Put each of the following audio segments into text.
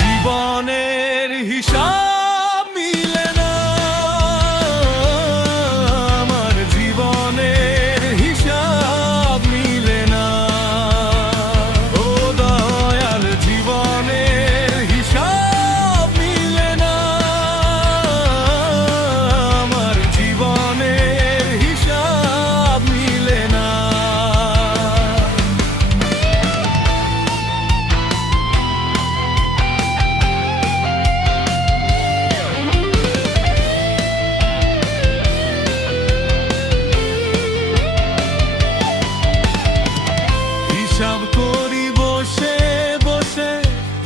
জীবনের হিসাব মিলে না, আমার জীবনের হিসাব মিলে না। ও দয়াল, জীবনের হিসাব মিলে না, আমার জীবনের হিসাব মিলে না। হিসাব করি বসে বসে,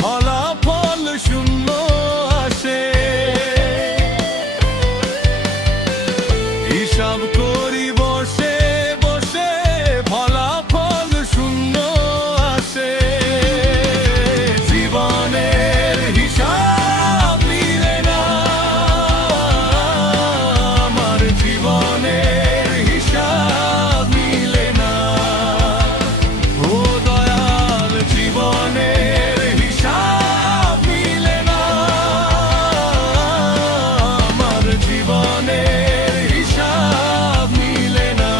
ফলাফল শূন্য আসে। হিসাব করি বসে বসে, ফলাফল শূন্য আসে। জীবনের হিসাব মিলে না, আমার জীবনের হিসাব মিলে না। ও দয়াল, জীবনের হিসাব মিলে না, আমার জীবনের হিসাব মিলে না।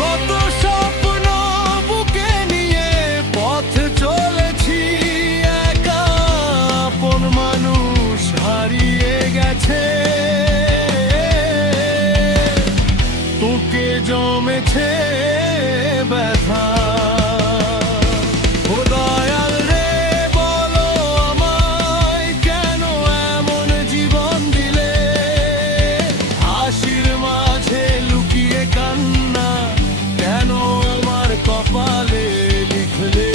কত স্বপ্ন বুকে নিয়ে পথ চলেছি একা, আপন মানুষ হারিয়ে গেছে। তোকে জমেছে ব্যথা। ও দয়াল রে, বলো আমায় কেন এমন জীবন দিলে? হাসির মাঝে লুকিয়ে কান্না কেন আমার কপালে লিখলে?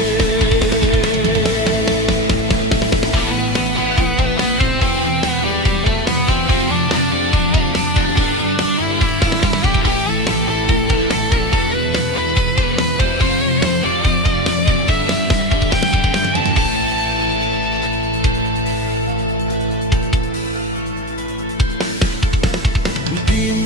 দিন